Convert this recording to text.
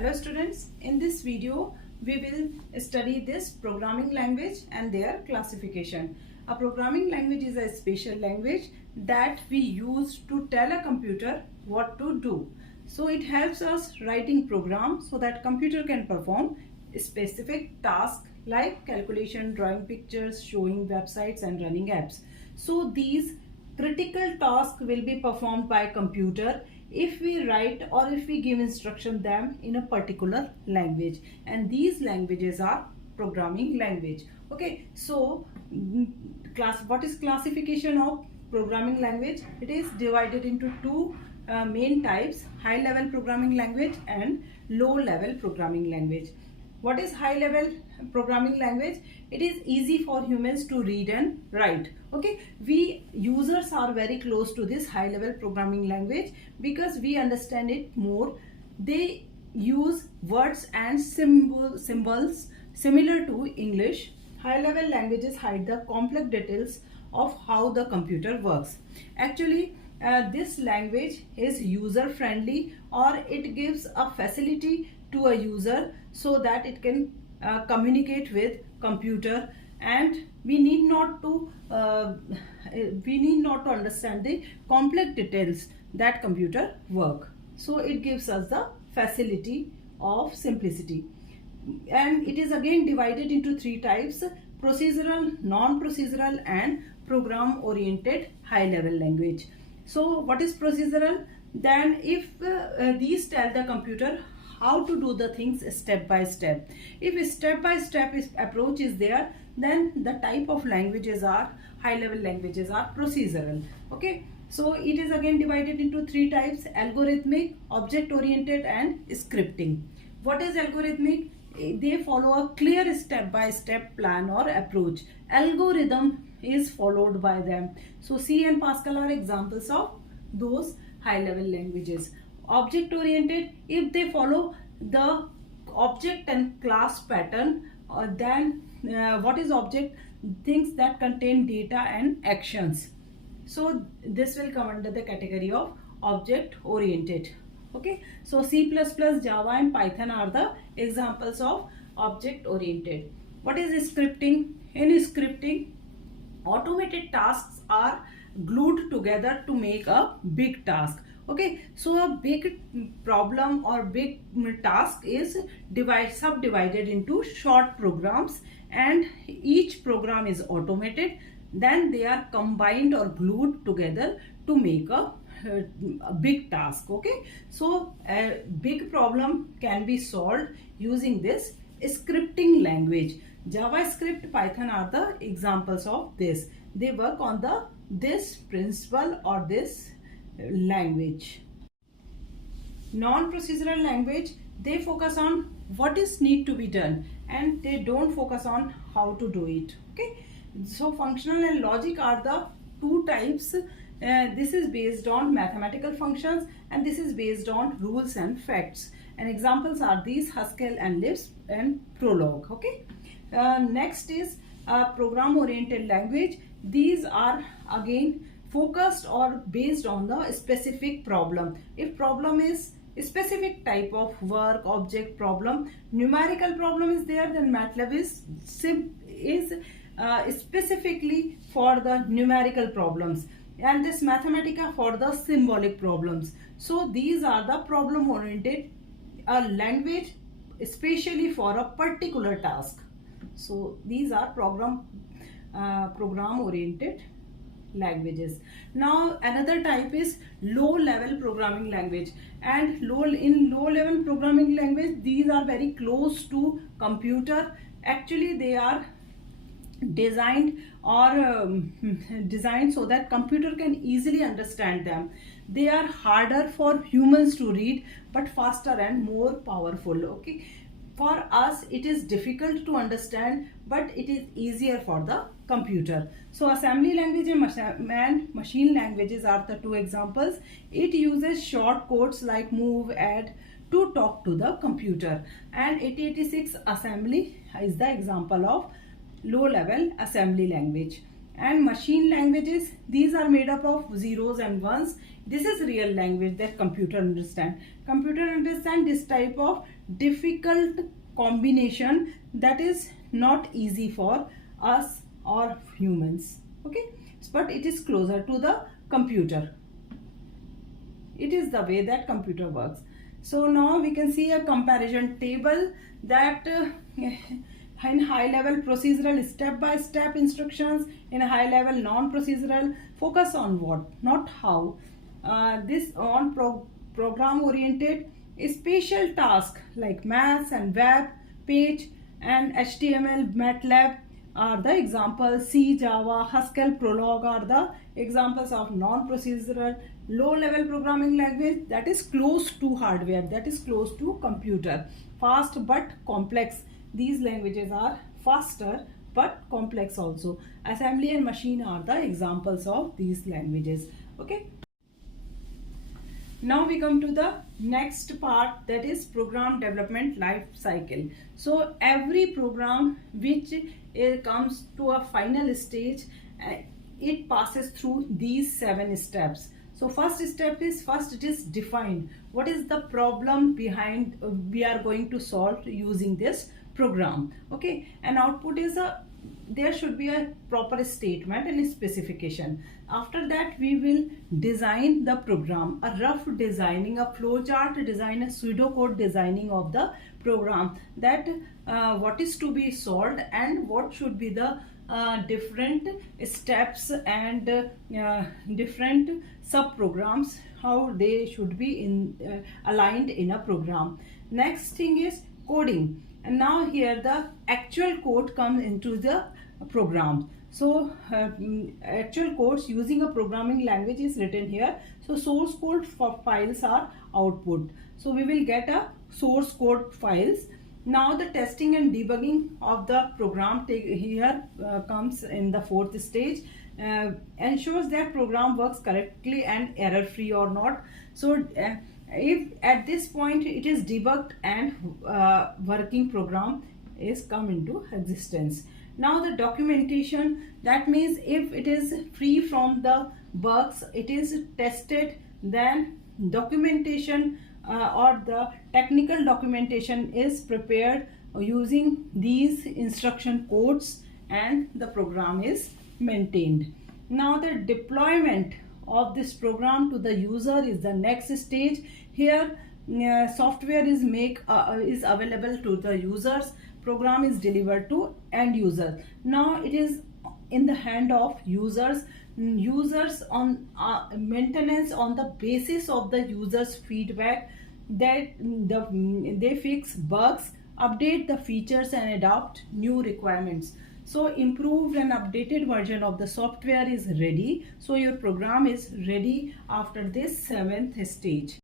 Hello students, in this video we will study this programming language and their classification. A programming language is a special language that we use to tell a computer what to do. So it helps us writing programs so that computer can perform specific tasks like calculation, drawing pictures, showing websites and running apps. So these critical tasks will be performed by computer if we write or if we give instruction them in a particular language, and these languages are programming language. Okay, so what is classification of programming language? It is divided into two main types: high level programming language and low level programming language. What is high level programming language? It is easy for humans to read and write. Okay, we users are very close to this high level programming language because we understand it more. They use words and symbols similar to English. High level languages hide the complex details of how the computer works. Actually, this language is user friendly, or it gives a facility to a user so that it can communicate with computer, and we need not to understand the complex details that computer work. So it gives us the facility of simplicity. And it is again divided into three types: procedural, non-procedural and program oriented high level language. So what is procedural? Then if these tell the computer how to do the things step by step. If step by step approach is there, then the type of languages are high level languages are procedural. Okay, so it is again divided into three types: algorithmic, object oriented and scripting. What is algorithmic? They follow a clear step by step plan or approach. Algorithm is followed by them. So C and Pascal are examples of those high level languages. Object oriented, if they follow the object and class pattern, then what is object? Things that contain data and actions. So this will come under the category of object oriented. Okay, so C++, Java and Python are the examples of object oriented. What is scripting? In scripting, automated tasks are glued together to make a big task. Okay, so a big problem or big task is subdivided into short programs, and each program is automated. Then they are combined or glued together to make a big task. Okay, so a big problem can be solved using this scripting language. JavaScript, Python are the examples of this. They work on this principle or this language. Non-procedural language, they focus on what is need to be done and they don't focus on how to do it. Okay, so functional and logic are the two types. This is based on mathematical functions and this is based on rules and facts, and examples are these: Haskell and Lisp and Prolog. Okay, next is program oriented language. These are again focused or based on the specific problem. If problem is a specific type of work, object problem, numerical problem is there, then MATLAB is specifically for the numerical problems, and this Mathematica for the symbolic problems. So these are the problem oriented language especially for a particular task. So these are program oriented languages. Now another type is low level programming language, and in low level programming language, these are very close to computer. Actually they are designed so that computer can easily understand them. They are harder for humans to read but faster and more powerful. Okay, for us it is difficult to understand, but it is easier for the computer. So assembly language and machine languages are the two examples. It uses short codes like move, add to talk to the computer, and 8086 assembly is the example of low level assembly language. And machine languages, these are made up of zeros and ones. This is real language that computer understand. Computer understand this type of difficult combination that is not easy for us or humans. Okay, but it is closer to the computer. It is the way that computer works. So now we can see a comparison table that in high level procedural step-by-step instructions, in a high level non-procedural, focus on what, not how. This on program oriented spatial task like maths and web page and HTML, MATLAB are the examples. C, Java, Haskell, Prolog are the examples of non-procedural low-level programming language that is close to hardware, that is close to computer. Fast but complex. These languages are faster but complex also. Assembly and machine are the examples of these languages. Okay. Now we come to the next part, that is program development life cycle. So every program which comes to a final stage, it passes through these 7 steps. So first step is, first it is defined. What is the problem behind we are going to solve using this program? Okay, and output is there should be a proper statement and a specification. After that we will design the program, a rough designing, a flowchart design, a pseudocode designing of the program, that what is to be solved and what should be the different steps and different sub programs, how they should be in aligned in a program. Next thing is coding, and now here the actual code comes into the program. So actual codes using a programming language is written here. So source code for files are output. So we will get a source code files. Now the testing and debugging of the program here comes in the 4th stage. Ensures that program works correctly and error free or not. So if at this point it is debugged and working program is come into existence. Now the documentation, that means if it is free from the bugs, it is tested, then documentation or the technical documentation is prepared using these instruction codes and the program is maintained. Now the deployment of this program to the user is the next stage. Here software is available to the users, program is delivered to end user. Now it is in the hand of users on maintenance on the basis of the users feedback, that they fix bugs, update the features and adopt new requirements. So improved and updated version of the software is ready. So your program is ready after this 7th stage.